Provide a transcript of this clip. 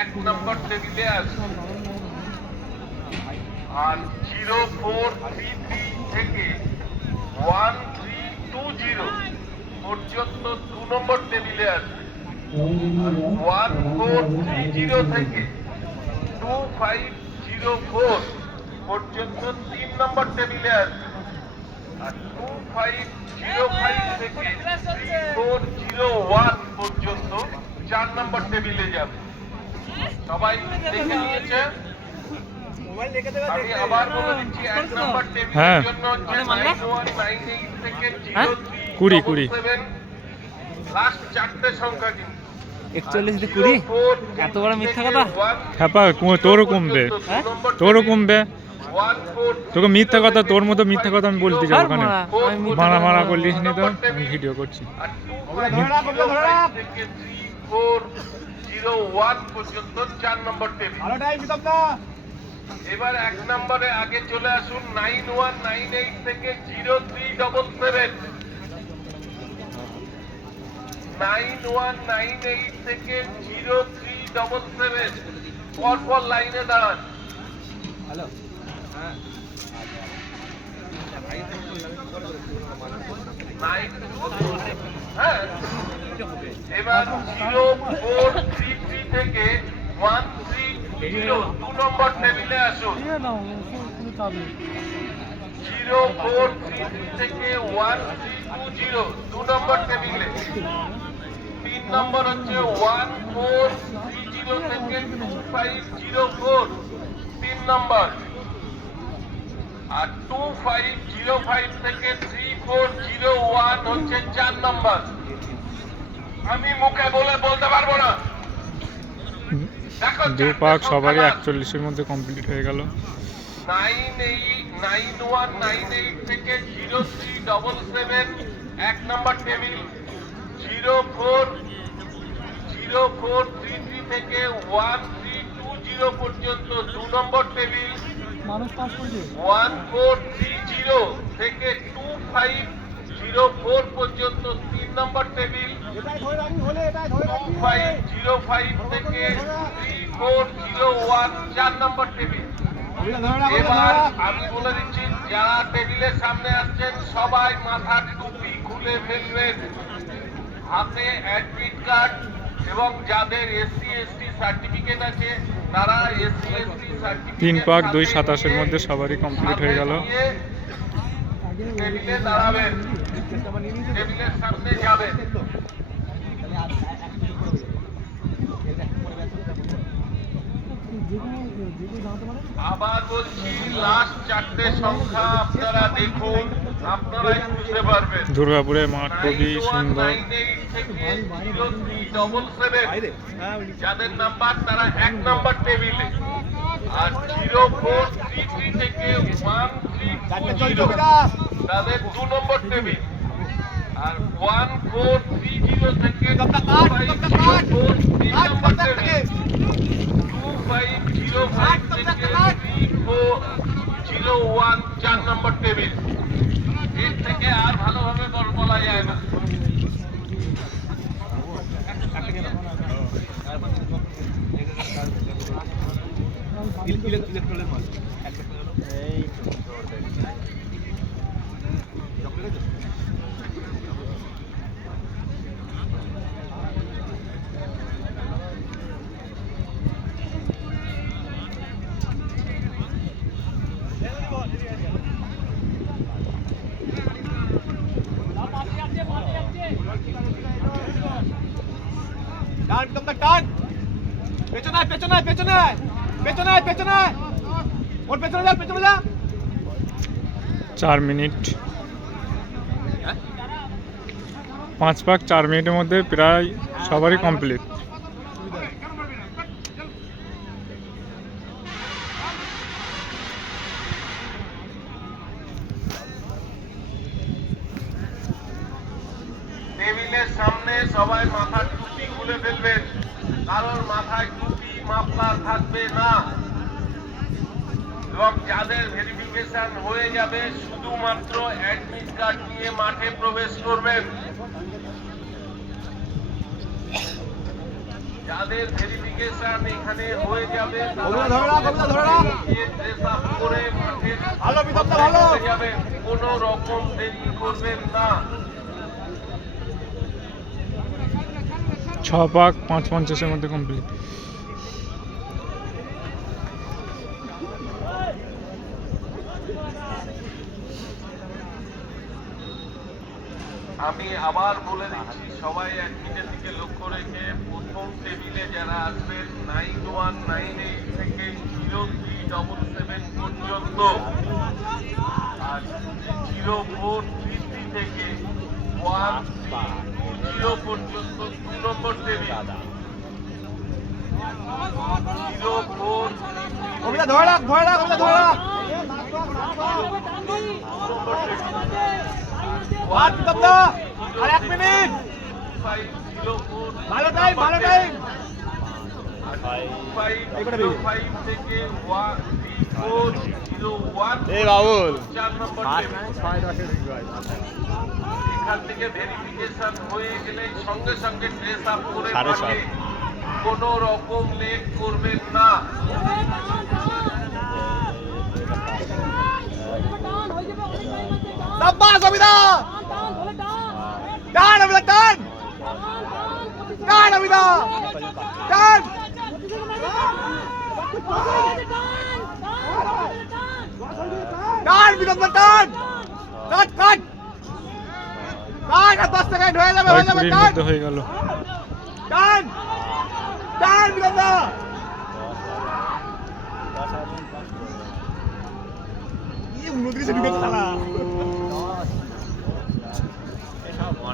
এক নম্বর টেবিলে আসুন। আর 0433 থেকে 1320 পর্যন্ত 2 নম্বর টেবিলে আসবে। 1430 থেকে 2504 পর্যন্ত 3 নম্বর টেবিলে আসবে। আর 2505 থেকে 3401 পর্যন্ত 4 নম্বর টেবিলে যাবে। সবাই দেখে নিয়েছে? আমি আবার বলে দিচ্ছি, 1 নম্বর টেবিলের জন্য হচ্ছে 9198 থেকে 0377 লাস্ট 4টে সংখ্যা কিন্তু 41 20 এত বড় মিথ্যা কথা। হ্যাঁ, তোরও কমবে, তোরও কমবে। তোকে মিথ্যা কথা, তোর মতো মিথ্যা কথা আমি বলতে যাবো ওখানে। মারা করলিস নি তো, আমি ভিডিও করছি। 3401 পর্যন্ত 4 নম্বর টেবিল। এবার 1 নম্বরে আগে চলে আসুন। 9198 থেকে 0377 9198 থেকে 0377 পরপর লাইনে দাঁড়ান। হ্যালো, হ্যাঁ, এবার 0433 থেকে 130 2 নম্বর টেবিলে আসুন। 0433 থেকে 1320 2 নম্বর টেবিলে। 3 নম্বর হচ্ছে 1430 থেকে 2504 3 নম্বর। আর 2505 থেকে 3401 হচ্ছে 4 নম্বর। আমি মুখে বলতে পারবো না। দু পাক সবারই 41-এর মধ্যে কমপ্লিট হয়ে গেল। 9198 থেকে 0377 1 নম্বর টেবিল। 0433 থেকে 1320 পর্যন্ত 2 নম্বর টেবিল। 1430 থেকে 2504 পর্যন্ত 3 নম্বর টেবিল। 2505 থেকে 3401 4 নম্বর টেবিল। এবার আমি বলে দিচ্ছি, যারা টেবিলের সামনে আসছেন সবাই মাথার টুপি খুলে ফেলবেন। হাতে অ্যাডমিট কার্ড এবং যাদের SC ST সার্টিফিকেট আছে তারা SC ST সার্টিফিকেট 3 পাক 2-27-এর মধ্যে সবারই কমপ্লিট হয়ে গেল। টেবিলে দাঁড়াবেন, টেবিলের সামনে যাবেন। আবার বলছি, লাস্ট 4টে সংখ্যা আপনারা দেখুন, আপনারাই বুঝতে পারবেন। দুর্গাপুরের মাঠ খুবই সুন্দর। 9198 থেকে 0377 যাদের নাম্বার তারা 1 নম্বর টেবিলে। আর 0433 থেকে 1320 তাদের 2 নম্বর টেবিল। আর 1430 থেকে 2504 3 নম্বর টেবিল। 2505 থেকে 3401 4 নম্বর টেবিল। এর থেকে আর ভালোভাবে বলা যায় না। ইলেকট্রলের মাল এই টান তোমরা টান, পেছনে পেছনে পেছনে পেছনে পেছনে ওর পেছনে যা, পেছনে যা। 4 মিনিট 5 পাক 4 মিনিটের মধ্যে প্রায় সবারই কমপ্লিট। টেবিলের সামনে সবাই মাথার টুপি খুলে ফেলবেন, কারোর মাথায় টুপি মাফলার থাকবে না। এবং যাদের ভেরিফিকেশন হয়ে যাবে শুধুমাত্র অ্যাডমিট কার্ড নিয়ে মাঠে প্রবেশ করবেন। যাদের ভেরিফিকেশন এখানে হয়ে যাবে ড্রেস আপ করে মাঠের চলে যাবে, কোনো রকম দেরি করবেন না। 6 পাক 5:50-এর মধ্যে কমপ্লিট। আমি আবার বলে দিচ্ছি, সবাই অ্যাডমিটের দিকে লক্ষ্য রেখে প্রথম টেবিলে যারা আসবেন 9198 থেকে 0377 পর্যন্ত, আর 0433 থেকে 1320 পর্যন্ত 2 নম্বর টেবিল। এখান থেকে ভেরিফিকেশন হয়ে গেলে সঙ্গে সঙ্গে ড্রেস আপ করে কোনো রকম লেট করবেন না। Sabas, Abida! Dan, Abida, Dan! Dan, Abida! Dan! Dan, Abida, Dan! Cut, cut! Dan, আর 10 সেকেন্ড হয়ে যাবে, হয়ে যাবে, 5:20-এর Dan! মধ্যে হয়ে গেল। Dan! Dan, Abida! ये 29 ঢুকে খেলা